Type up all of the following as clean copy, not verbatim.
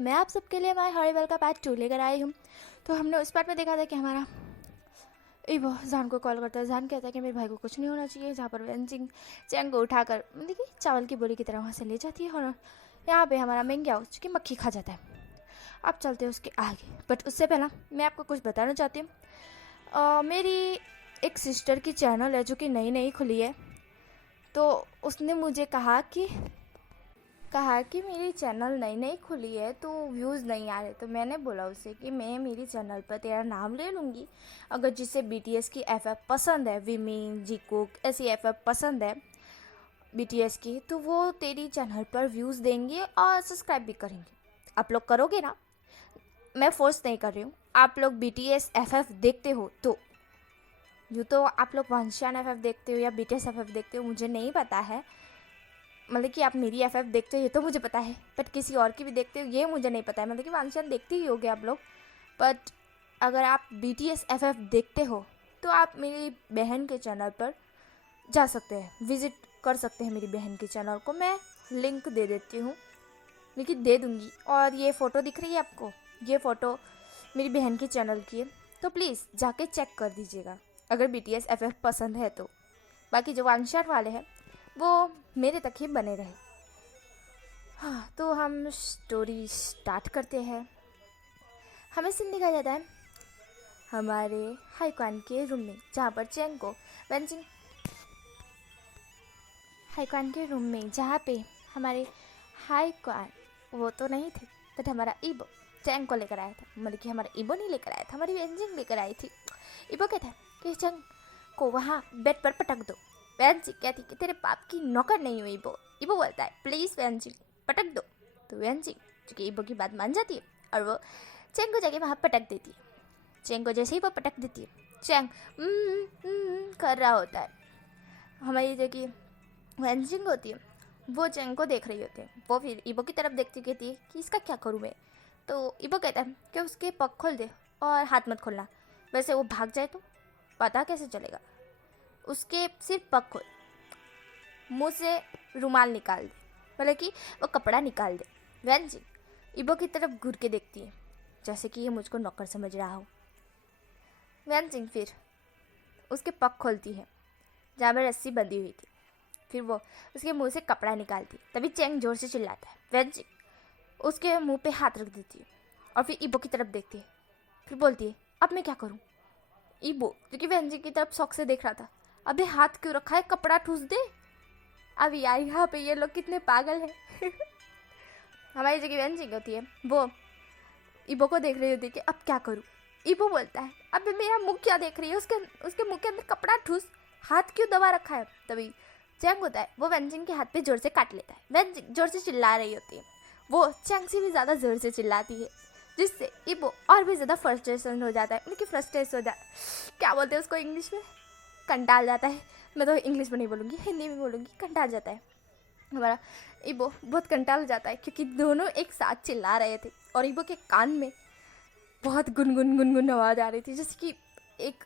तो मैं आप सबके लिए माय हॉरिबल का पार्ट 2 लेकर आई हूँ। तो हमने उस पार्ट में देखा था कि हमारा वो जान को कॉल करता है। जान कहता है कि मेरे भाई को कुछ नहीं होना चाहिए, जहाँ पर वेंजिंग चैंग को उठाकर मतलब कि चावल की बोरी की तरह वहाँ से ले जाती है और यहाँ पे हमारा मेंग्याओ की मक्खी खा जाता है। अब चलते हैं उसके आगे, बट उससे पहला मैं आपको कुछ बताना चाहती हूँ। मेरी एक सिस्टर की चैनल है जो कि नई नई खुली है, तो उसने मुझे कहा कि मेरी चैनल नई नई खुली है तो व्यूज़ नहीं आ रहे। तो मैंने बोला उसे कि मैं मेरी चैनल पर तेरा नाम ले लूँगी, अगर जिसे BTS की FF पसंद है, विमिन जिकोक ऐसी FF पसंद है BTS की, तो वो तेरी चैनल पर व्यूज़ देंगे और सब्सक्राइब भी करेंगे। आप लोग करोगे ना? मैं फोर्स नहीं कर रही हूँ। आप लोग BTS FF देखते हो तो यूँ तो आप लोग वंशियान FF देखते हो या BTS FF देखते हो मुझे नहीं पता है, मतलब कि आप मेरी FF देखते हो ये तो मुझे पता है, बट किसी और की भी देखते हो ये मुझे नहीं पता है। मतलब कि वंशियान देखते ही होगे आप लोग, बट अगर आप BTS FF देखते हो तो आप मेरी बहन के चैनल पर जा सकते हैं, विज़िट कर सकते हैं मेरी बहन के चैनल को। मैं लिंक दे देती हूँ, लेकिन दे दूँगी। और ये फ़ोटो दिख रही है आपको, ये फ़ोटो मेरी बहन के चैनल की है, तो प्लीज़ जाके चेक कर दीजिएगा अगर BTS FF पसंद है तो। बाकी जो वंशियान वाले हैं वो मेरे तक ही बने रहे। हाँ, तो हम स्टोरी स्टार्ट करते हैं। हमें सीन दिखाया जाता है हमारे हाईक्वान के रूम में, जहाँ पर चैंग को वेंजिंग हाईक्वान के रूम में, जहाँ पे हमारे हाईक्वान वो तो नहीं थे, बट हमारा ईबो चैंग को लेकर आया था। मतलब कि हमारा ईबो नहीं लेकर आया था, हमारी वेंजिंग लेकर आई थी। ईबो कहता है कि चैंग को वहाँ बेड पर पटक दो। वेंजिंग कहती कि तेरे बाप की नौकर नहीं हुई ईबो। ईबो बोलता है प्लीज़ वेंजिंग पटक दो। तो वेंजिंग जो कि ईबो की बात मान जाती है और वो चैंग को जाके वहाँ पटक देती है। चैंग को जैसे ही वो पटक देती है, चैंग कर रहा होता है। हमारी जो कि वेंजिंग होती है वो चैंग को देख रही होती है। वो फिर ईबो की तरफ देखती कहती है कि इसका क्या करूँ मैं। तो ईबो कहता है कि उसके पग खोल दे और हाथ मत खोलना, वैसे वो भाग जाए तो पता कैसे चलेगा। उसके सिर्फ पग खोल, मुँह से रुमाल निकाल दे, मतलब कि वो कपड़ा निकाल दे। वेंजिंग ईबो की तरफ घूर के देखती है जैसे कि ये मुझको नौकर समझ रहा हो। वेंजिंग फिर उसके पग खोलती है जहाँ पर रस्सी बंधी हुई थी, फिर वो उसके मुंह से कपड़ा निकालती। तभी चैंग जोर से चिल्लाता है। वेंजिंग उसके मुंह पे हाथ रख देती है और फिर ईबो की तरफ देखती है, फिर बोलती है अब मैं क्या करूँ। ईबो जो कि वेंजिंग की तरफ शौक से देख रहा था, अबे हाथ क्यों रखा है, कपड़ा ठूस दे। अब यार यहाँ पे ये लोग कितने पागल हैं। हमारी जो कि वेंजिंग होती है वो ईबो को देख रही होती है कि अब क्या करूँ। ईबो बोलता है अबे मेरा मुंह क्या देख रही है, उसके मुंह के अंदर कपड़ा ठूस, हाथ क्यों दबा रखा है। तभी चैंग होता है वो वेंजिंग के हाथ पे जोर से काट लेता है। वेंजिंग जोर से चिल्ला रही होती है, वो चैंग से भी ज़्यादा जोर से चिल्लाती है, जिससे ईबो और भी ज़्यादा फ्रस्ट्रेशन हो जाता है। उनकी फ्रस्ट्रेशन हो जाता, क्या बोलते हैं उसको इंग्लिश में, कंटाल जाता है। मैं तो इंग्लिश में नहीं बोलूँगी, हिंदी में बोलूँगी, कंटाल जाता है। हमारा ईबो बहुत कंटाल जाता है क्योंकि दोनों एक साथ चिल्ला रहे थे और ईबो के कान में बहुत गुनगुन गुनगुन आवाज़ आ रही थी, जैसे कि एक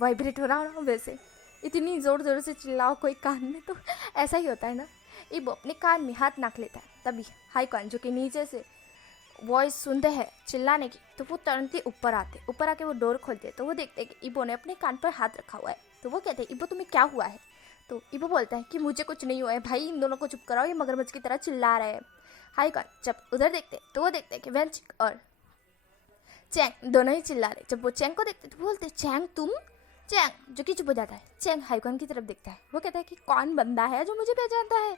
वाइब्रेट हो रहा हो ना, वैसे इतनी ज़ोर ज़ोर से चिल्लाओ कोई कान में तो ऐसा ही होता है ना। ईबो अपने कान में हाथ नाक लेता है, तभी हाईक्वान जो कि नीचे से वॉइस सुनते हैं चिल्लाने की, तो वो तुरंत ही ऊपर आके वो डोर खोलते हैं। तो वो देखते हैं कि ईबो ने अपने कान पर हाथ रखा हुआ है। तो वो कहते हैं ईबो तुम्हें क्या हुआ है। तो ईबो बोलता है कि मुझे कुछ नहीं हुआ है भाई, इन दोनों को चुप कराओ, ये मगरमच्छ की तरह चिल्ला रहे हैं। हाईक्वान जब उधर देखते तो वो देखते हैं कि वेंजिंग और चैंग दोनों ही चिल्ला रहे। जब वो चैंग को देखते तो बोलते चैंग तुम। चैंग जो कि चुप हो जाता है। चैंग हाईक्वान की तरफ देखता है, वो कहता है कि कौन बंदा है जो मुझे पहचानता है।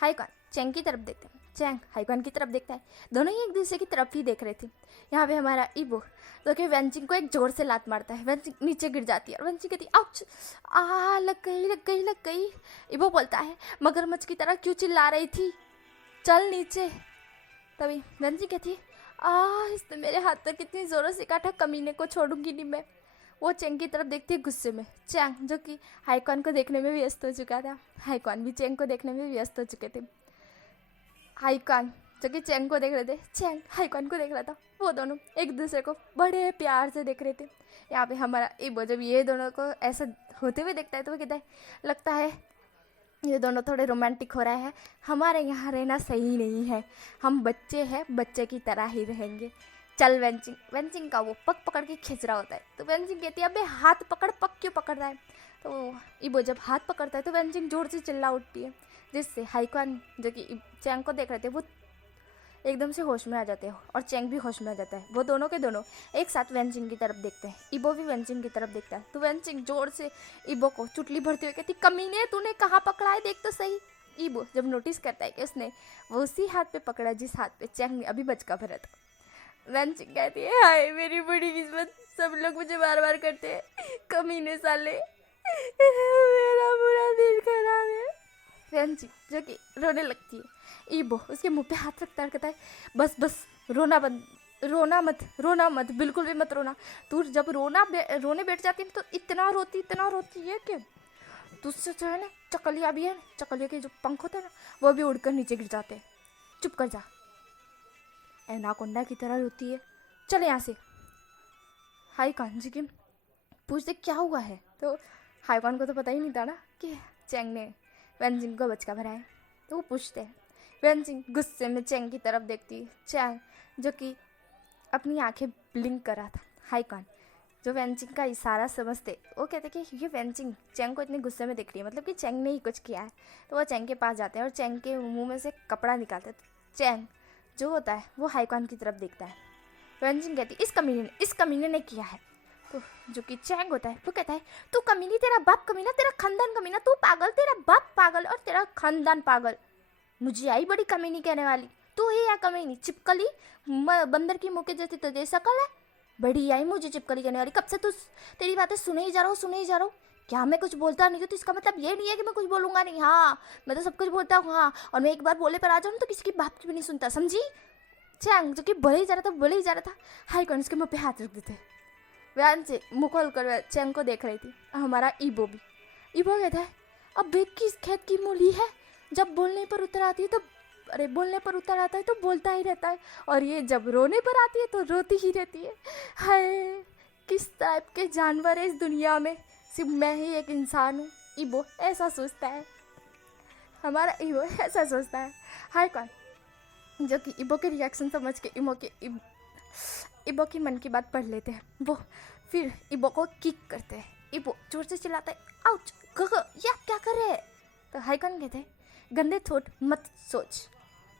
हाईक्वान चैंग की तरफ देखता है, चैंग हाईक्वान की तरफ देखता है, दोनों ही एक दूसरे की तरफ ही देख रहे थे। यहाँ पे हमारा ईबो तो कि वेंजिंग को एक जोर से लात मारता है, वेंजिंग नीचे गिर जाती है और वेंजिंग कहती है आउच, लग गई। ईबो बोलता है मगरमच्छ की तरह क्यों चिल्ला रही थी, चल नीचे। तभी वेंजिंग कहती है इसने मेरे हाथ पर कितनी ज़ोरों से काटा, कमीने को छोड़ूंगी नहीं मैं। वो चैंग की तरफ देखती है गुस्से में। चैंग जो कि हाईक्वान को देखने में व्यस्त हो चुका था, हाईक्वान भी चैंग को देखने में व्यस्त हो चुके थे। हाईक्वान जो कि चैंग को देख रहे थे, चैंग हाईक्वान को देख रहा था, वो दोनों एक दूसरे को बड़े प्यार से देख रहे थे। यहाँ पे हमारा ईबो जब ये दोनों को ऐसा होते हुए देखता है तो वो कहता है लगता है ये दोनों थोड़े रोमांटिक हो रहे हैं। हमारे यहाँ रहना सही नहीं है, हम बच्चे हैं, बच्चे की तरह ही रहेंगे। चल वेंचिंग, वेंचिंग का वो पग पकड़ के खींच रहा होता है तो वेंचिंग कहती है अबे हाथ पकड़, पग क्यों पकड़ रहा है। तो इबो जब हाथ पकड़ता है तो वेंचिंग जोर से चिल्ला उठती है, जिससे हाईक्वान जो कि चैंग को देख रहे थे वो एकदम से होश में आ जाते हैं और चैंग भी होश में आ जाता है। वो दोनों के दोनों एक साथ वेंचिंग की तरफ देखते हैं, इबो भी वेंचिंग की तरफ देखता है। तो वेंचिंग जोर से इबो को चुटली भरते हुए कहती कमीने तूने कहाँ पकड़ा है, देख तो सही। इबो जब नोटिस करता है कि उसने वो उसी हाथ पे पकड़ा जिस हाथ पे चैंग ने अभी बचका भरा था। वेंचिंग कहती है हाय मेरी बड़ी किस्मत, सब लोग मुझे बार बार करते हैं कमीने साले, मेरा बुरा दिन खराब है। वेंचिंग जो कि रोने लगती है। इबो उसके मुंह पे हाथ रखता है, कहता है बस बस रोना बंद, रोना मत, बिल्कुल भी मत रोना। तू जब रोने बैठ जाती है तो इतना रोती है कि तुझसे जो है ना चकलिया भी है, चकलिया के जो पंख होते हैं ना वो भी उड़कर नीचे गिर जाते हैं। चुप कर जा, एनाकोंडा की तरह रोती है। चले यहाँ से। हाईक्वान जी की पूछते क्या हुआ है, तो हाईक्वान को तो पता ही नहीं था ना कि चैंग ने वेंचिंग को बचका भरा है। तो वो पूछते हैं, वेंचिंग गुस्से में चैंग की तरफ देखती है। चैंग जो कि अपनी आंखें ब्लिंक कर रहा था। हाईक्वान जो वेंचिंग का इशारा समझते, वो कहते कि ये वेंचिंग चैंग को इतने गुस्से में देख रही है, मतलब कि चैंग ने ही कुछ किया है। तो वो चैंग के पास जाते हैं और चैंग के मुंह में से कपड़ा निकालते हैं। चैंग जो होता है वो हाईक्वान की तरफ देखता है। वेंचिंग कहती इस कमीने ने किया है। तो जो कि चैंग होता है वो कहता है तू कमीनी, तेरा बाप कमीना, तेरा खानदान कमीना, तू पागल, तेरा बाप पागल और तेरा खानदान पागल। मुझे आई बड़ी कमीनी कहने वाली, तू ही या कमीनी चिपकली, बंदर की मुँह के जैसी तुझे शकल है, बड़ी आई मुझे चिपकली कहने वाली। कब से तू तेरी बातें सुने ही जा रहा हूँ। क्या मैं कुछ बोलता नहीं हूँ तो इसका मतलब ये नहीं है कि मैं कुछ बोलूँगा नहीं। हाँ मैं तो सब कुछ बोलता हूँ। हाँ और मैं एक बार बोले पर आ जाऊँ तो किसी की बात भी नहीं सुनता, समझी। चैंग जो कि बोले ही जा रहा था। हाईक्वान उसके मुँह पे हाथ रख देते। व्यान से मुँह खोल कर चैंग को देख रही थी। हमारा इबो भी, इबो कहता है अब बेग किस खेत की मूली है, जब बोलने पर उतर आती है तो बोलने पर उतर आता है तो बोलता ही रहता है, और ये जब रोने पर आती है तो रोती ही रहती है। हाय किस टाइप के जानवर है इस दुनिया में, सिर्फ मैं ही एक इंसान हूँ। इबो ऐसा सोचता है, हमारा इबो ऐसा सोचता है। हाईक्वान जो कि इबो के रिएक्शन समझ के इबो की मन की बात पढ़ लेते हैं। वो फिर इबो को किक करते हैं। इबो जोर से चिल्लाता है आउच या क्या कर रहे हैं। तो हाईक्वान कहते हैं गंदे थॉट मत सोच,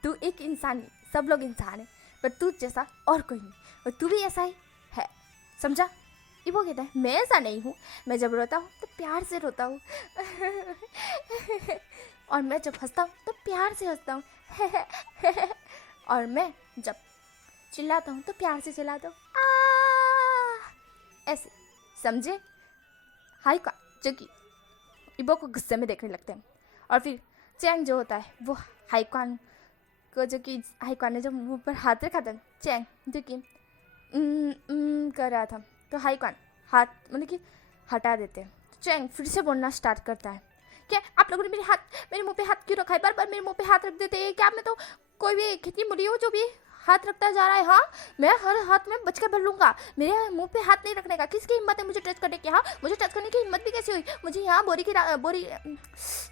तू एक इंसान नहीं, सब लोग इंसान है, पर तू जैसा और कोई नहीं, और तू भी ऐसा ही है, समझा। इबो कहता है मैं ऐसा नहीं हूँ, मैं जब रोता हूँ तो प्यार से रोता हूँ और मैं जब हंसता हूँ तो प्यार से हंसता हूँ और मैं जब चिल्लाता हूँ तो प्यार से चिल्लाता हूँ, ऐसे, समझे। हाईक्वान जो कि इबो को गुस्से में देखने लगते हैं। और फिर चैंग जो होता है वो हाईक्वान को, जो कि हाईक्वान ने जब मुंह पर हाथ रखा था, चैंग जो कि कर रहा था, तो हाईक्वान हाथ मतलब कि हटा देते हैं। चैंग फिर से बोलना स्टार्ट करता है, क्या आप लोगों ने मेरे मुंह पे हाथ क्यों रखा है, बार बार मेरे मुंह पे हाथ रख देते हैं क्या, मैं तो कोई भी खेती मुड़ी हूँ जो भी हाथ रखता जा रहा है। हाँ मैं हर हाथ में बच के भर लूँगा, मेरे मुंह पे हाथ नहीं रखने का। किसकी हिम्मत है मुझे टच करने की। हाँ मुझे टच करने की हिम्मत भी कैसी हुई, मुझे यहाँ बोरी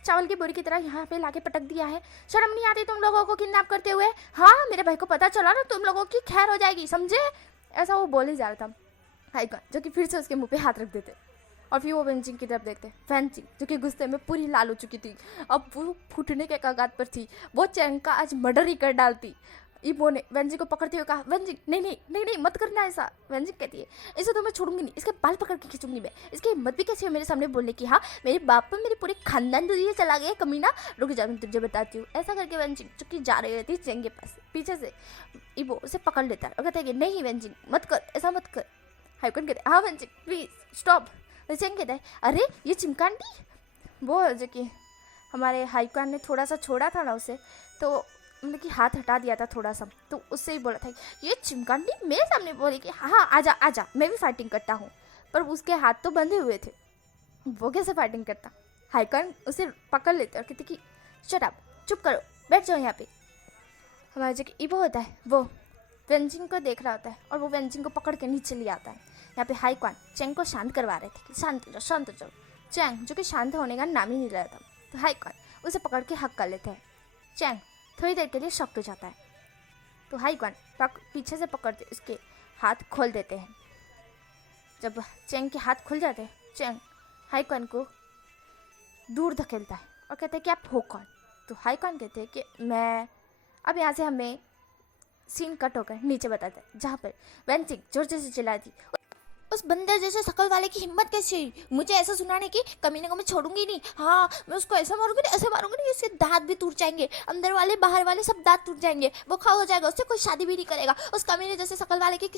चावल की बोरी की तरह यहाँ पे लाके पटक दिया है। शर्म नहीं आती तुम लोगों को किडनैप करते हुए। हाँ मेरे भाई को पता चला ना तुम लोगों की खैर हो जाएगी, समझे। ऐसा वो बोल ही जा रहा था हाईक्वान, जो कि फिर से उसके मुँह पे हाथ रख देते। और फिर वो वेंचिंग की तरफ देखते। वेंचिंग जो कि गुस्से में पूरी लाल हो चुकी थी, अब वो फूटने के कगार पर थी। वो चैंग का आज मर्डर ही कर डालती। इबो ने वेंचिंग को पकड़ते हुए कहा वेंचिंग नहीं मत करना ऐसा। वेंचिंग कहती है इसे तो मैं छोड़ूंगी नहीं, इसके बाल पकड़ के खींचूंगी मैं। इसकी हिम्मत भी कैसी है मेरे सामने बोलने की। हाँ मेरे बाप पर मेरी पूरी खानदान दुनिया चला गया कमीना, रुक जा मैं तुझे बताती हूँ। ऐसा करके वेंचिंग जो कि जा रही रहती है चैंग के पास, पीछे से इबो उसे पकड़ लेता है और कहता है कि नहीं वेंचिंग मत कर, ऐसा मत कर। हाईक्वान कहते हैं हाँ वेंचिंग प्लीज स्टॉप। चैंग कहता है अरे ये चिमकांडी, वो जो कि हमारे हाईक्वान ने थोड़ा सा छोड़ा था ना उसे, तो मतलब कि हाथ हटा दिया था थोड़ा सा, तो उससे ही बोला था ये चिमकांडी मेरे सामने बोले कि हाँ आजा मैं भी फाइटिंग करता हूँ, पर उसके हाथ तो बंधे हुए थे, वो कैसे फाइटिंग करता। हाईक्वान उसे पकड़ लेते और कहते कि शट अप, चुप करो, बैठ जाओ यहाँ पे। हमारा जो कि इबो होता है वो वेंचिंग को देख रहा होता है और वो वेंचिंग को पकड़ के नीचे ले आता है। यहाँ पे हाईक्वान चैंग को शांत करवा रहे थे कि शांत हो जाओ। चैंग जो कि शांत होने का नाम ही नहीं ले रहा था, तो हाईक्वान उसे पकड़ के हक कर लेते हैं। चैंग थोड़ी देर के लिए शॉक्ड हो जाता है, तो हाई क्वान पीछे से पकड़ते उसके हाथ खोल देते हैं। जब चैंग के हाथ खुल जाते हैं, चैंग हाई क्वान को दूर धकेलता है और कहते हैं कि आप हो कौन। तो हाई क्वान कहते हैं कि मैं, अब यहाँ से हमें सीन कट होकर नीचे बताते हैं जहाँ पर वेंजिंग जोर से चिल्लाई थी, उस बंदर जैसे शकल वाले की हिम्मत कैसे हुई मुझे ऐसा सुनाने की, कमीने को मैं छोड़ूंगी नहीं। हाँ मैं उसको ऐसा मारूंगी नहीं, ऐसे मारूंगी नहीं, उसके दांत भी टूट जाएंगे, अंदर वाले बाहर वाले सब दांत टूट जाएंगे, वो खा हो जाएगा, उससे कोई शादी भी नहीं करेगा। उस कमीने जैसे शकल वाले की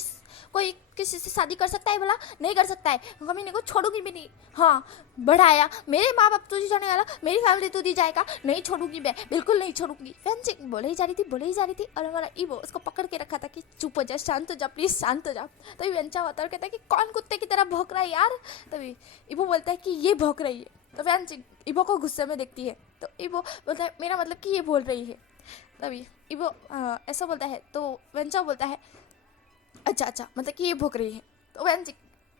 कोई किसी से शादी कर सकता है भला? नहीं कर सकता है। कमीने को छोड़ूंगी भी नहीं। हाँ बढ़ाया, मेरे माँ बाप तुझे जाने वाला, मेरी फैमिली तुझे जाएगा, नहीं छोड़ूंगी मैं, बिल्कुल नहीं छोड़ूंगी। वेंजिंग बोले ही जा रही थी और हमारा ईवो उसको पकड़ के रखा था कि चुप हो जा, शांत हो जा, प्लीज शांत हो जा। तभी वेंचा होता है और कहता है कि कौन कुत्ते की तरह भौंक रहा है यार। तभी ईवो बोलता है कि ये भौंक रही है। तो वेंजिंग ईवो को गुस्से में देखती है, तो ईवो बोलता है मेरा मतलब कि ये बोल रही है। तभी ईवो ऐसा बोलता है, तो वेंचा बोलता है अच्छा मतलब कि ये भौंक रही है। तो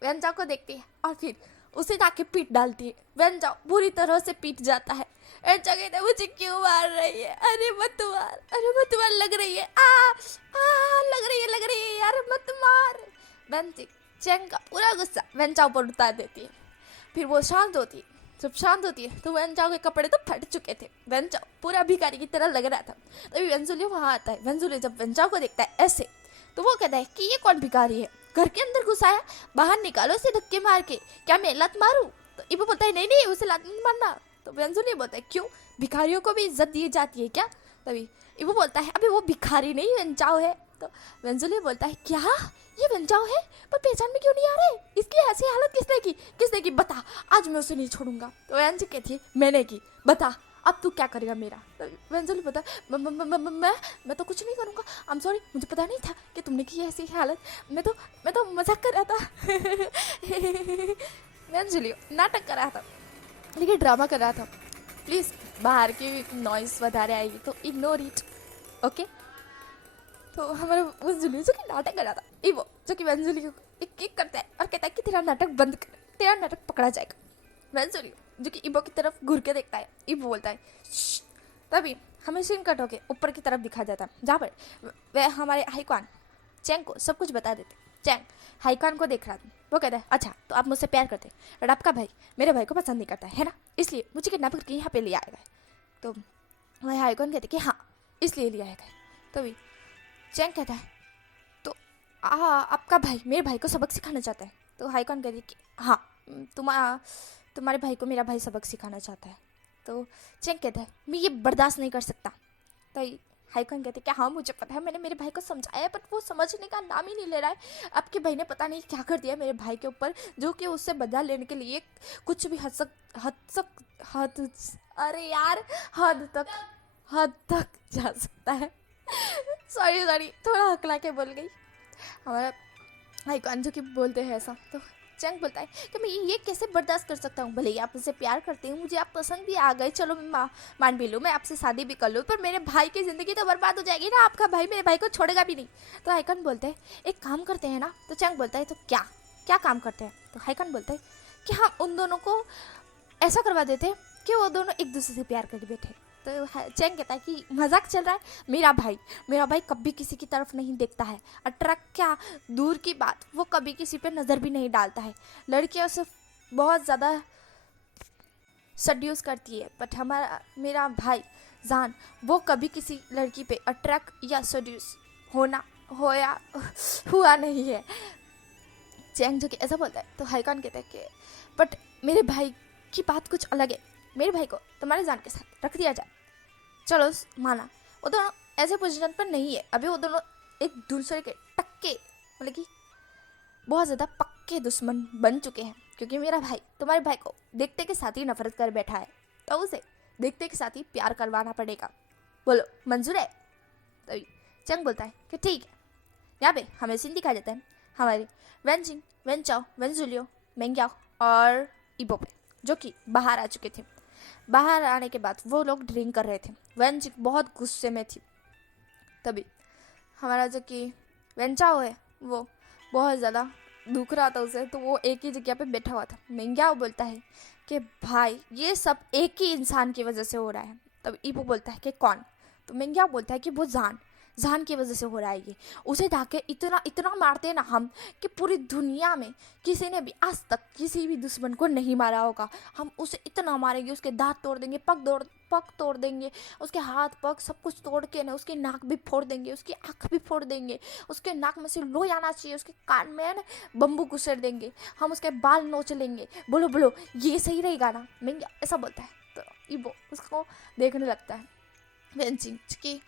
वेंचा को देखती है और फिर उसे जाके पीट डालती है। वेंचा बुरी तरह से पीट जाता है। वेंचा कहता है मुझे क्यों मार रही है, अरे मत मार लग रही है, लग रही है यार, मत मार। वेंजिंग चैंग का पूरा गुस्सा वेंचा ऊपर उतार देती है। फिर वो शांत होती है। जब शांत होती है तो वेंचाओ के कपड़े तो फट चुके थे, वेंचाओ पूरा भिखारी की तरह लग रहा था। तभी वेंजुलियो वहाँ आता है। वेंजुलियो जब वेंचाओ को देखता है ऐसे, तो वो कहता है कि ये कौन भिखारी है, घर के अंदर घुसा है, बाहर निकालो इसे धक्के मार के, क्या मैं लात मारूं? तो इबो बोलता है नहीं उसे लात नहीं मारना। तो वेंजुलियो बोलता है क्यों, भिखारियों को भी इज्जत दी जाती है क्या? तभी इबो बोलता है अभी वो भिखारी नहीं वेंचाओ है। तो वेंजुलियो बोलता है क्या ये वेंचाओ है, पर पहचान में क्यों नहीं आ रहा है, इसकी ऐसी हालत किसने की बता, आज मैं उसे नहीं छोड़ूंगा। तो वेंजिंग कहती है मैंने की, बता अब तू क्या करेगा मेरा। तो वेंजुलियो बोलता है मैं तो कुछ नहीं करूँगा, आई एम सॉरी, मुझे पता नहीं था कि तुमने की ऐसी हालत, मैं तो मजाक कर रहा था। वेंजुलियो नाटक कर रहा था, लेकिन ड्रामा कर रहा था। प्लीज़ बाहर की नॉइस વધારે आएगी तो इग्नोर इट, ओके। तो हमारा वेंजुलियो जो कि नाटक कर रहा था, इवो जो कि वेंजुलियो एक करता है और कहता है कि तेरा नाटक बंद कर, तेरा नाटक पकड़ा जाएगा। वेंजुलियो जो कि इबो की तरफ घूर के देखता है, इबो बोलता है श्श। तभी हमें सीन कट होके ऊपर की तरफ दिखा जाता है, जहाँ पर वह हमारे हाई क्वान चैंग को सब कुछ बता देते। चैंग हाई क्वान को देख रहा था, वो कहता है अच्छा तो आप मुझसे प्यार करते हैं, बट आपका भाई मेरे भाई को पसंद नहीं करता है ना, इसलिए मुझे किडनैप करके यहाँ पे ले आया गया। तो वह हाई क्वान कहते कि हाँ इसलिए ले आया गया। तभी चैंग कहता है तो आपका भाई मेरे भाई को सबक सिखाना चाहता है। तो हाई क्वान कहती है कि हाँ तुम्हारे भाई को मेरा भाई सबक सिखाना चाहता है। तो चैंग कहता है मैं ये बर्दाश्त नहीं कर सकता। तो हाई क्वान कहते कि हाँ मुझे पता है, मैंने मेरे भाई को समझाया है, बट वो समझने का नाम ही नहीं ले रहा है। आपके भाई ने पता नहीं क्या कर दिया मेरे भाई के ऊपर, जो कि उससे बदला लेने के लिए कुछ भी हद तक जा सकता है। सॉरी थोड़ा हकला के बोल गई। हमारा हाई क्वान जो कि बोलते हैं ऐसा, तो चैंग बोलता है कि मैं ये कैसे बर्दाश्त कर सकता हूँ, भले ही आप मुझसे प्यार करते हैं, मुझे आप पसंद भी आ गए, चलो मैं मान भी लूँ, मैं आपसे शादी भी कर लूँ, पर मेरे भाई की ज़िंदगी तो बर्बाद हो जाएगी ना, आपका भाई मेरे भाई को छोड़ेगा भी नहीं। तो हाई क्वान बोलते हैं एक काम करते हैं ना। तो चैंग बोलता है तो क्या काम करते हैं। तो हाई क्वान बोलता है कि हाँ उन दोनों को ऐसा करवा देते हैं कि वो दोनों एक दूसरे से प्यार कर बैठे। तो चैंग कहता है कि मजाक चल रहा है, मेरा भाई कभी किसी की तरफ नहीं देखता है, अट्रैक्ट क्या दूर की बात, वो कभी किसी पे नज़र भी नहीं डालता है, लड़कियों से बहुत ज़्यादा सड्यूस करती है, बट मेरा भाई जान वो कभी किसी लड़की पे अट्रैक्ट या सड्यूस हुआ नहीं है। चैंग जो कि ऐसा बोलता है। तो हाई क्वान कहता है कि बट मेरे भाई की बात कुछ अलग है, मेरे भाई को तुम्हारे जान के साथ रख दिया जाए। चलो माना, वो दोनों ऐसे पोजीशन पर नहीं है अभी, वो दोनों एक दूसरे के टक्के मतलब कि बहुत ज़्यादा पक्के दुश्मन बन चुके हैं, क्योंकि मेरा भाई तुम्हारे भाई को देखते के साथ ही नफरत कर बैठा है, तो उसे देखते के साथ ही प्यार करवाना पड़ेगा, बोलो मंजूर है। तभी चैंग बोलता है कि ठीक है। यहाँ पे हमें सीन दिखाया जाता है हमारे वेंजिंग, वेंचाओ, वेंजुलियो, मेंग्याओ और इबो पे, जो कि बाहर आ चुके थे। बाहर आने के बाद वो लोग ड्रिंक कर रहे थे, वेंजिंग बहुत गुस्से में थी। तभी हमारा जो कि वेंचाओ है वो बहुत ज़्यादा दुख रहा था उसे, तो वो एक ही जगह पे बैठा हुआ था। मेंग्याओ बोलता है कि भाई ये सब एक ही इंसान की वजह से हो रहा है। तब ईबो बोलता है कि कौन? तो मेंग्याओ बोलता है कि वो जान जान की वजह से हो रहा है ये। उसे जाके इतना इतना मारते हैं ना हम कि पूरी दुनिया में किसी ने भी आज तक किसी भी दुश्मन को नहीं मारा होगा। हम उसे इतना मारेंगे, उसके दांत तोड़ देंगे, पग तोड़ देंगे, उसके हाथ पग सब कुछ तोड़ के ना उसकी नाक भी फोड़ देंगे, उसकी आँख भी फोड़ देंगे, उसके नाक में से लोई आना चाहिए, उसके कान में ना बम्बू घुसेड़ देंगे, हम उसके बाल नोच लेंगे। बोलो बोलो ये सही रहेगा ना? मेंग्या ऐसा बोलता है। तो ईबो उसको देखने लगता है। वेंचिंग कि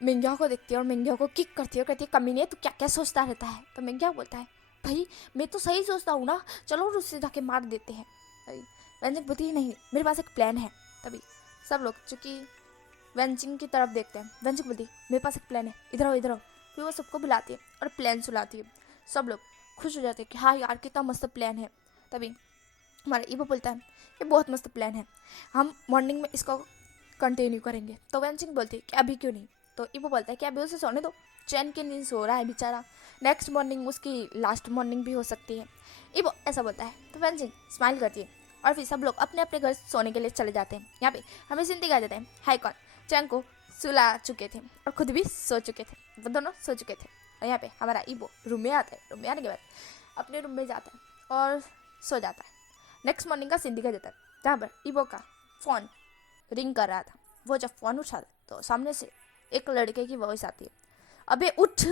मेंग्या को देखती है और मेंग्या को किक करती है और कहती है कमीने तू क्या क्या सोचता रहता है? तो मेंग्या बोलता है भाई मैं तो सही सोचता हूँ ना, चलो उससे जाके मार देते हैं। वेंचिंग बोलती है नहीं मेरे पास एक प्लान है। तभी सब लोग चूँकि वेंचिंग की तरफ देखते हैं। वेंचिंग बोलती है मेरे पास एक प्लान है, इधर आओ इधर आओ। फिर वो सबको बुलाती है और प्लान सुनाती है। सब लोग खुश हो जाते हैं कि हाँ यार कितना मस्त प्लान है। तभी हमारा ईबो बोलता है ये बहुत मस्त प्लान है, हम मॉर्निंग में इसको कंटिन्यू करेंगे। तो वेंचिंग बोलती है कि अभी क्यों नहीं? तो ईबो बोलता है कि अभी उसे सोने दो, चैन की नींद सो रहा है बेचारा, नेक्स्ट मॉर्निंग उसकी लास्ट मॉर्निंग भी हो सकती है। ईबो ऐसा बोलता है। तो वेंचिंग स्माइल करती है और फिर सब लोग अपने अपने घर सोने के लिए चले जाते हैं। यहाँ पे हमें सीन दिखाई देते हैं हाईकॉन चैंग को सुला चुके थे और खुद भी सो चुके थे, वो दोनों सो चुके थे। और यहाँ पे हमारा ईबो रूम में आता है। रूम में आने के बाद अपने रूम में जाता है और सो जाता है। नेक्स्ट मॉर्निंग का सीन दिखाई देता है जहाँ पर ईबो का फ़ोन रिंग कर रहा था। वो जब फ़ोन उठाता तो सामने से एक लड़के की वॉइस आती है, अबे उठ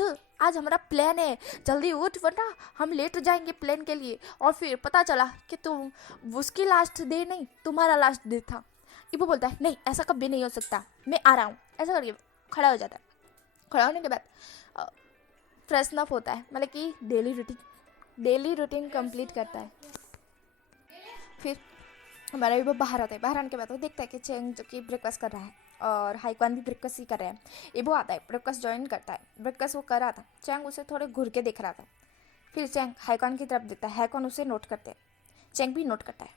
आज हमारा प्लान है, जल्दी उठ वरना हम लेट जाएंगे प्लान के लिए। और फिर पता चला कि तुम उसकी लास्ट डे नहीं तुम्हारा लास्ट डे था। ईबो बोलता है नहीं ऐसा कभी नहीं हो सकता, मैं आ रहा हूँ। ऐसा करके खड़ा हो जाता है। खड़ा होने के बाद फ्रेशन अप होता है, मतलब कि डेली रूटीन कंप्लीट करता है। फिर हमारा ईबो बाहर आता है। बाहर आने के बाद वो देखता है कि चेंग जो कि ब्रेकफास्ट कर रहा है और हाईकॉन भी ब्रेकफास्ट ही कर रहे हैं। ईबो आता है, ब्रेकफास्ट ज्वाइन करता है। ब्रेकफास्ट वो कर रहा था, चेंग उसे थोड़े घूर के देख रहा था। फिर चेंग हाईकॉन की तरफ देखता है, हाईकॉन उसे नोट करते हैं, चेंग भी नोट करता है।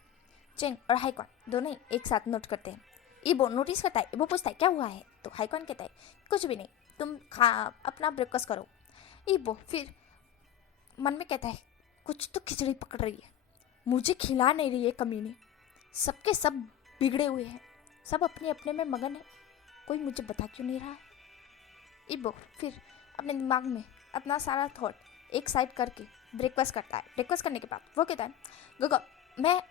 चेंग और हाईकॉन दोनों ही एक साथ नोट करते हैं। ईबो नोटिस करता है, ईबो पूछता है क्या हुआ है? तो हाईकॉन कहता है कुछ भी नहीं, तुम अपना ब्रेकफास्ट करो। ईबो फिर मन में कहता है कुछ तो खिचड़ी पकड़ रही है, मुझे खिला नहीं रही है कमीने, सबके सब बिगड़े हुए हैं, सब अपने अपने में मगन है, कोई मुझे बता क्यों नहीं रहा है। ईबो फिर अपने दिमाग में अपना सारा थॉट एक साइड करके ब्रेकफास्ट करता है। ब्रेकफास्ट करने के बाद वो कहता है गोगो मैं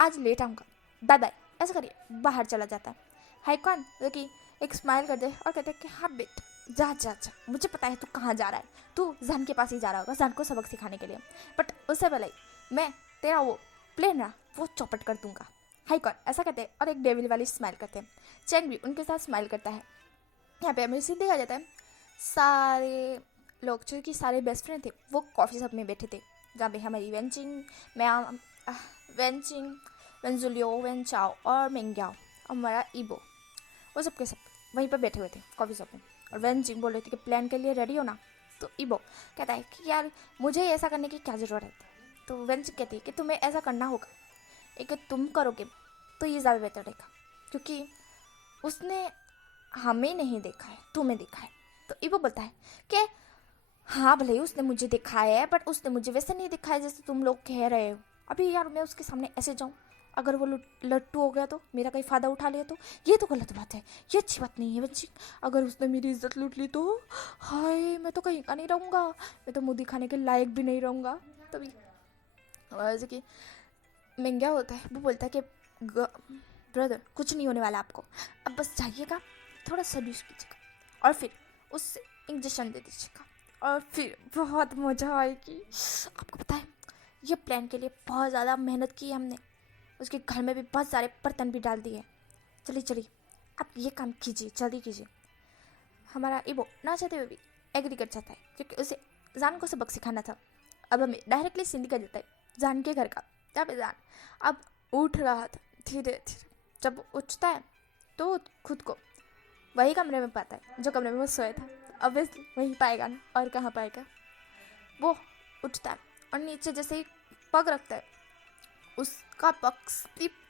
आज लेट आऊँगा, बाय बाय, ऐसा करिए बाहर चला जाता है। हाईकॉन जो कि एक स्माइल कर दे और कहते हैं कि हाँ बेट जा जा जा, मुझे पता है तू कहाँ जा रहा है, तू जान के पास ही जा रहा होगा जान को सबक सिखाने के लिए, बट उससे पहले मैं तेरा वो प्लेन ना वो चौपट कर दूंगा। हाईकॉन ऐसा कहते हैं और एक डेविल वाली स्माइल करते हैं। चेंग भी उनके साथ स्माइल करता है। यहाँ पे हमें सीन देखा जाता है सारे लोग जो कि सारे बेस्ट फ्रेंड थे वो कॉफ़ी शॉप में बैठे थे, जहाँ पे हमारी वेंचिंग वेंजुलियो वेंचाओ और मेंग्याओ हमारा ईबो वो सब के सब वहीं पर बैठे हुए थे कॉफ़ी शॉप में। और वेंचिंग बोल रही थी कि प्लान के लिए रेडी हो ना? तो ईबो कहता है कि यार मुझे ऐसा करने की क्या ज़रूरत है? तो वेंचिंग कहती है कि तुम्हें ऐसा करना होगा, एक तुम करोगे तो ये ज़्यादा बेहतर रहेगा, क्योंकि उसने हमें नहीं देखा है तुम्हें देखा है। तो ईबो बोलता है कि हाँ भले ही उसने मुझे देखा है बट उसने मुझे वैसे नहीं देखा है जैसे तुम लोग कह रहे हो। अभी यार मैं उसके सामने ऐसे जाऊँ, अगर वो लट्टू हो गया तो मेरा कहीं फ़ायदा उठा लिया तो ये तो गलत बात है, ये अच्छी बात नहीं है बच्ची। अगर उसने मेरी इज्जत लूट ली तो हाय मैं तो कहीं का नहीं रहूँगा, मैं तो मुँह दिखाने के लायक भी नहीं रहूँगा। तभी जैसे कि मेंग्या होता है वो बोलता है कि ब्रदर कुछ नहीं होने वाला आपको, अब बस जाइएगा थोड़ा सड्यूस कीजिएगा और फिर उससे इंजेक्शन दे दीजिएगा और फिर बहुत मज़ा आएगी। आपको पता है ये प्लान के लिए बहुत ज़्यादा मेहनत की है हमने, उसके घर में भी बहुत सारे बर्तन भी डाल दिए। चलिए चलिए आप ये काम कीजिए जल्दी कीजिए। हमारा ईबो ना चाहते हुए भी एग्री कर जाता है क्योंकि उसे जान को सबक सिखाना था। अब हमें डायरेक्टली सीन दिखा देता है जान के घर का, जहाँ पे जान अब उठ रहा था धीरे धीरे। जब उठता है तो खुद को वही कमरे में पाता है जो कमरे में वो सोया था। ऑब्वियसली वहीं पाएगा ना, और कहाँ पाएगा। वो उठता है और नीचे जैसे ही पग रखता है उसका पग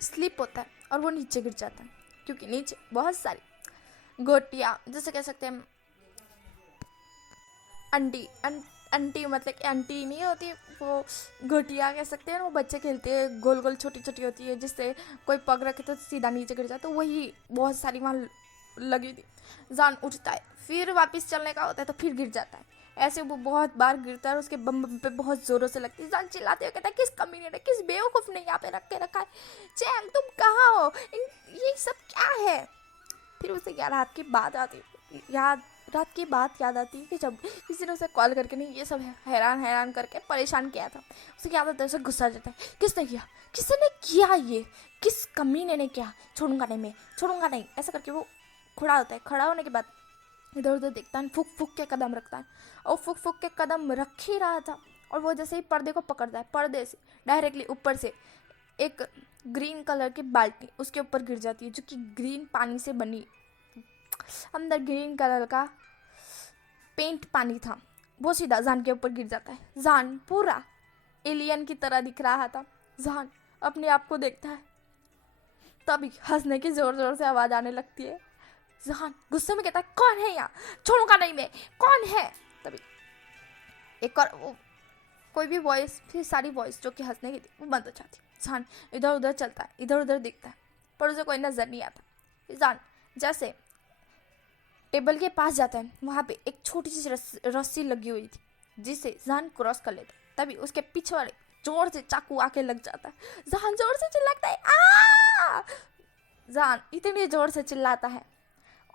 स्लिप होता है और वो नीचे गिर जाता है, क्योंकि नीचे बहुत सारी गोटियाँ जैसे कह सकते हैं आंटी, मतलब कि आंटी नहीं होती वो, घोटिया कह सकते हैं, वो बच्चे खेलते हैं, गोल गोल छोटी छोटी होती है, जिससे कोई पग रखे तो सीधा नीचे गिर जाए, तो वही बहुत सारी वहाँ लगी थी। जान उठता है, फिर वापस चलने का होता है तो फिर गिर जाता है। ऐसे वो बहुत बार गिरता है और उसके बम बम पे बहुत जोरों से लगती है। जान चिल्लाते हुए कहता है, किस कमीने ने, किस बेवकूफ़ ने यहाँ पे रख के रखा है, चैंग तुम कहाँ हो, ये सब क्या है। फिर उसे रात की बात आती, रात की बात याद आती है कि जब किसी ने उसे कॉल करके नहीं ये सब हैरान हैरान करके परेशान किया था। उसे याद आता है, उसे गुस्सा आ जाता है, किसने किया, किसने किया, ये किस कमीने ने किया, छोड़ूंगा नहीं मैं, छोड़ूंगा नहीं, ऐसा करके वो खड़ा होता है। खड़ा होने के बाद इधर उधर देखता है, फूक फूक के कदम रखता है, और फूक फूक के कदम रख ही रहा था, और वो जैसे ही पर्दे को पकड़ता है, पर्दे से डायरेक्टली ऊपर से एक ग्रीन कलर की बाल्टी उसके ऊपर गिर जाती है, जो कि ग्रीन पानी से बनी, अंदर ग्रीन कलर का पेंट पानी था, वो सीधा जान के ऊपर गिर जाता है। जान पूरा एलियन की तरह दिख रहा था। जान अपने आप को देखता है, तभी हंसने की जोर जोर से आवाज़ आने लगती है। जान गुस्से में कहता है, कौन है यहाँ, छोड़ूंगा नहीं मैं, कौन है। तभी एक और कोई भी वॉइस, फिर सारी वॉइस जो कि हंसने की थी वो बंद हो जाती। जान इधर उधर चलता है, इधर उधर दिखता है, पर उसे कोई नजर नहीं आता। जान जैसे टेबल के पास जाता है, वहाँ पे एक छोटी सी रस्सी लगी हुई थी, जिसे जान क्रॉस कर लेता है। तभी उसके पीछे वाले जोर से चाकू आके लग जाता है। जान जोर से चिल्लाता है, आ! जान इतनी जोर से चिल्लाता है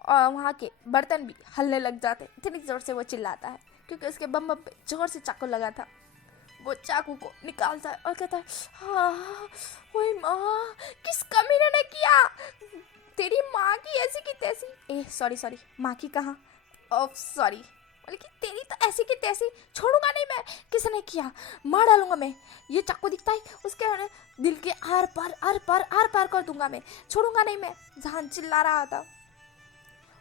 और वहाँ के बर्तन भी हलने लग जाते, इतनी जोर से वो चिल्लाता है, क्योंकि उसके बम बम पे जोर से चाकू लगा था। वो चाकू को निकालता है और कहता है, हाँ ओए माँ, किस कमीने ने किया, तेरी माँ की ऐसी की तैसी, सॉरी माँ की कहाँ, सॉरी, मतलब कि तेरी तो ऐसी की तैसी, छोड़ूंगा नहीं मैं, किसने किया, मार डालूंगा मैं, ये चाकू दिखता है उसके दिल के आर पार कर दूंगा मैं, छोड़ूंगा नहीं मैं। जान चिल्ला रहा था।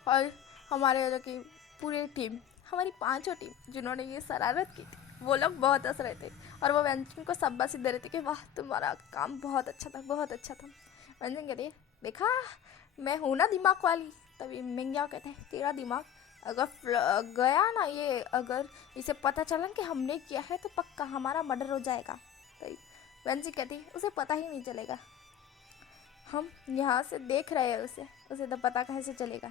और हमारे जो कि पूरी टीम, हमारी 5 टीम जिन्होंने ये शरारत की थी, वो लोग बहुत हंस रहे थे, और वो व्यंजन को शाबाशी दे रहे थे कि वाह तुम्हारा काम बहुत अच्छा था, बहुत अच्छा था। व्यंजन कहते, देखा मैं हूँ ना दिमाग वाली। तभी मिंग्या कहते हैं, तेरा दिमाग अगर गया ना, ये अगर इसे पता चला कि हमने किया है तो पक्का हमारा मर्डर हो जाएगा। तो व्यंजन कहती, उसे पता ही नहीं चलेगा, हम यहाँ से देख रहे हैं उसे तो पता कैसे चलेगा।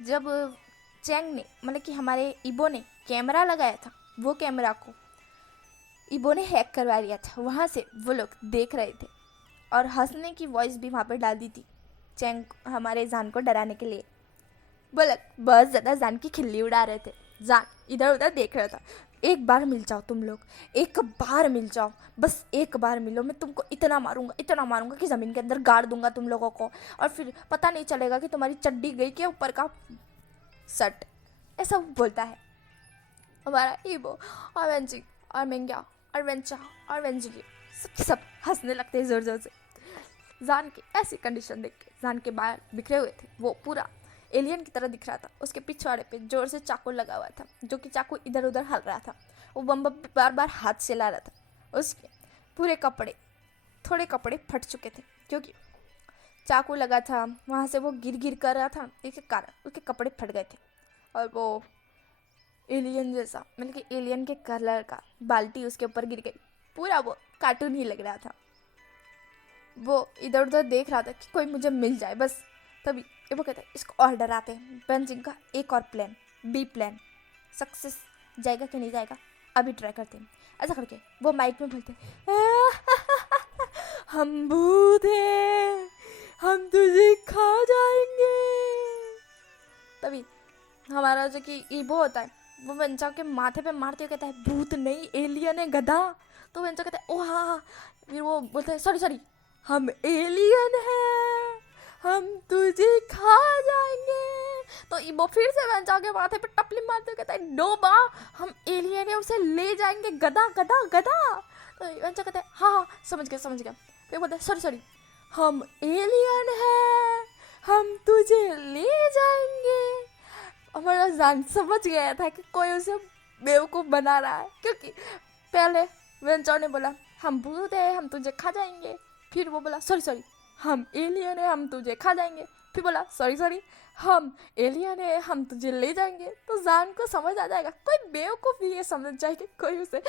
जब चैंग ने, मतलब कि हमारे इबो ने कैमरा लगाया था, वो कैमरा को इबो ने हैक करवा लिया था, वहाँ से वो लोग देख रहे थे, और हंसने की वॉइस भी वहाँ पर डाल दी थी चैंग हमारे जान को डराने के लिए। वो लोग बहुत ज़्यादा जान की खिल्ली उड़ा रहे थे। जान इधर उधर देख रहा था, एक बार मिल जाओ तुम लोग, एक बार मिल जाओ, बस एक बार मिलो, मैं तुमको इतना मारूंगा कि ज़मीन के अंदर गाड़ दूंगा तुम लोगों को, और फिर पता नहीं चलेगा कि तुम्हारी चड्डी गई के ऊपर का सट। ऐसा बोलता है हमारा ईबो और वेंजी और मिंग्या और वेंचा और वेंजली, सब हंसने लगते हैं ज़ोर ज़ोर से। जान की ऐसी कंडीशन देख के, जान के बाल बिखरे हुए थे, वो पूरा एलियन की तरह दिख रहा था। उसके पिछवाड़े पे जोर से चाकू लगा हुआ था, जो कि चाकू इधर उधर हल रहा था, वो बम बार बार हाथ से ला रहा था। उसके पूरे कपड़े, थोड़े कपड़े फट चुके थे, क्योंकि चाकू लगा था, वहाँ से वो गिर कर रहा था, इसके कारण उसके कपड़े फट गए थे। और वो एलियन जैसा, मतलब कि एलियन के कलर का बाल्टी उसके ऊपर गिर गई, पूरा वो कार्टून ही लग रहा था। वो इधर उधर देख रहा था कि कोई मुझे मिल जाए बस। तभी वो कहता है, इसको और डराते हैं, बेंजिंग का एक और प्लान, बी प्लान, सक्सेस जाएगा कि नहीं जाएगा अभी ट्राई करते हैं। ऐसा करके वो माइक में बोलते हम भूत हैं, हम तुझे खा जाएंगे। तभी हमारा जो कि ईबो होता है, वो वेंचा के माथे पे मारते हुए कहता है, भूत नहीं एलियन है गधा। तो वेंचा कहता है, ओ हाँ। फिर वो बोलता है, सॉरी हम एलियन हैं, हम तुझे खा जाएंगे। तो ईबो फिर से वेंचा के माथे पे टपली मारते हुए कहता है, नो बा, हम एलियन है, उसे ले जाएंगे, गधा गधा गधा। तो वेंचा कहता है, हाँ समझ गया। फिर बोलता है, सॉरी हम एलियन हैं, हम तुझे ले जाएंगे। हमारा जान समझ गया था कि कोई उसे बेवकूफ़ बना रहा है, क्योंकि पहले वेंचो ने बोला हम भूत है, हम तुझे खा जाएंगे। फिर वो बोला सॉरी हम एलियन है, हम तुझे खा जाएंगे। फिर बोला सॉरी हम एलियन है, हम तुझे ले जाएंगे। तो जान को समझ आ जाएगा, कोई बेवकूफ़ भी ये समझ जाए कि कोई उसे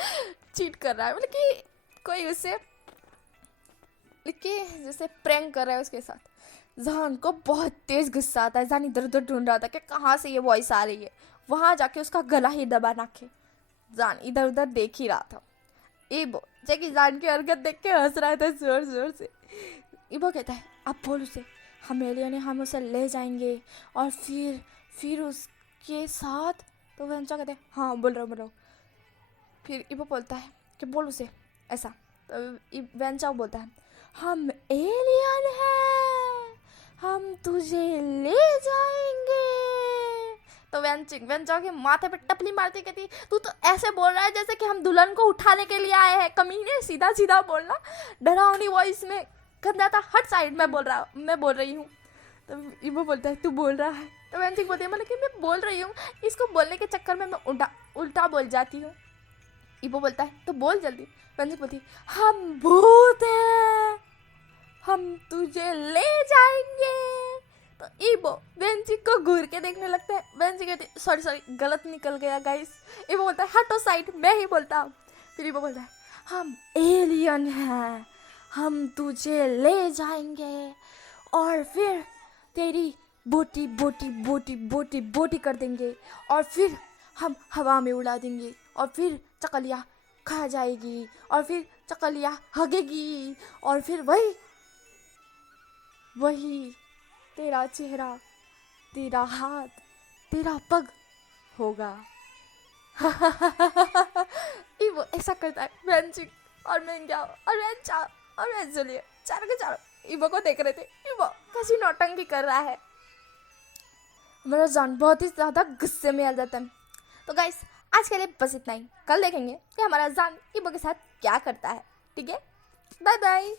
चीट कर रहा है, मतलब कि कोई उसे जैसे प्रैंक कर रहा है उसके साथ। जान को बहुत तेज गुस्सा आता है। जान इधर उधर ढूंढ रहा था कि कहाँ से ये वॉइस आ रही है, वहाँ जाके उसका गला ही दबा नाखे। जान इधर उधर देख ही रहा था। इबो जैकी जान की हरकत देख के हंस रहा था जोर जोर से। इबो कहता है, अब बोल उसे, हम एलियन हम उसे ले जाएंगे और फिर उसके साथ। तो वेंचा कहते हैं, हाँ बोल रहा हूँ। फिर इबो बोलता है कि बोल उसे ऐसा। तो वेंचा बोलता है, हम एलियन हैं, हम तुझे ले जाएंगे। तो वेंचा के माथे पे टपली मारती कहती, तू तो ऐसे बोल रहा है जैसे कि हम दुल्हन को उठाने के लिए आए हैं। कमीने, सीधा सीधा बोलना, डरावनी वॉइस में गंदा था। हट साइड, मैं बोल रही हूँ। तो इबो बोलता है, तू बोल रहा है। तो वेंचिक बोलती है, मतलब कि मैं बोल रही हूँ, इसको बोलने के चक्कर में मैं उल्टा बोल जाती हूँ। इबो बोलता है, तो बोल जल्दी। वेंचिक बोलती है, हम भूत हैं, हम तुझे ले जाएंगे। तो इबो वेंचिक को घूर के देखने लगता है। वेंचिक कहती, सॉरी गलत निकल गया गाइस। इबो बोलता है, हटो साइड, मैं ही बोलता हूँ। फिर इबो बोलता है, हम एलियन हैं, हम तुझे ले जाएंगे और फिर तेरी बोटी बोटी बोटी बोटी बोटी कर देंगे और फिर हम हवा में उड़ा देंगे और फिर चकलिया खा जाएगी और फिर चकलिया हगेगी और फिर वही तेरा चेहरा, तेरा हाथ, तेरा पग होगा। वो ऐसा करता है वेंचिक और मेंग्या और वेंचा और वेंजुलिया, चारों के चारों इबो को देख रहे थे। इबो कैसी नौटंकी कर रहा है। मेरा जान बहुत ही ज़्यादा गुस्से में आ जाता है। तो गाइस आज के लिए बस इतना ही। कल देखेंगे कि हमारा जान इबो के साथ क्या करता है। ठीक है, बाय बाय।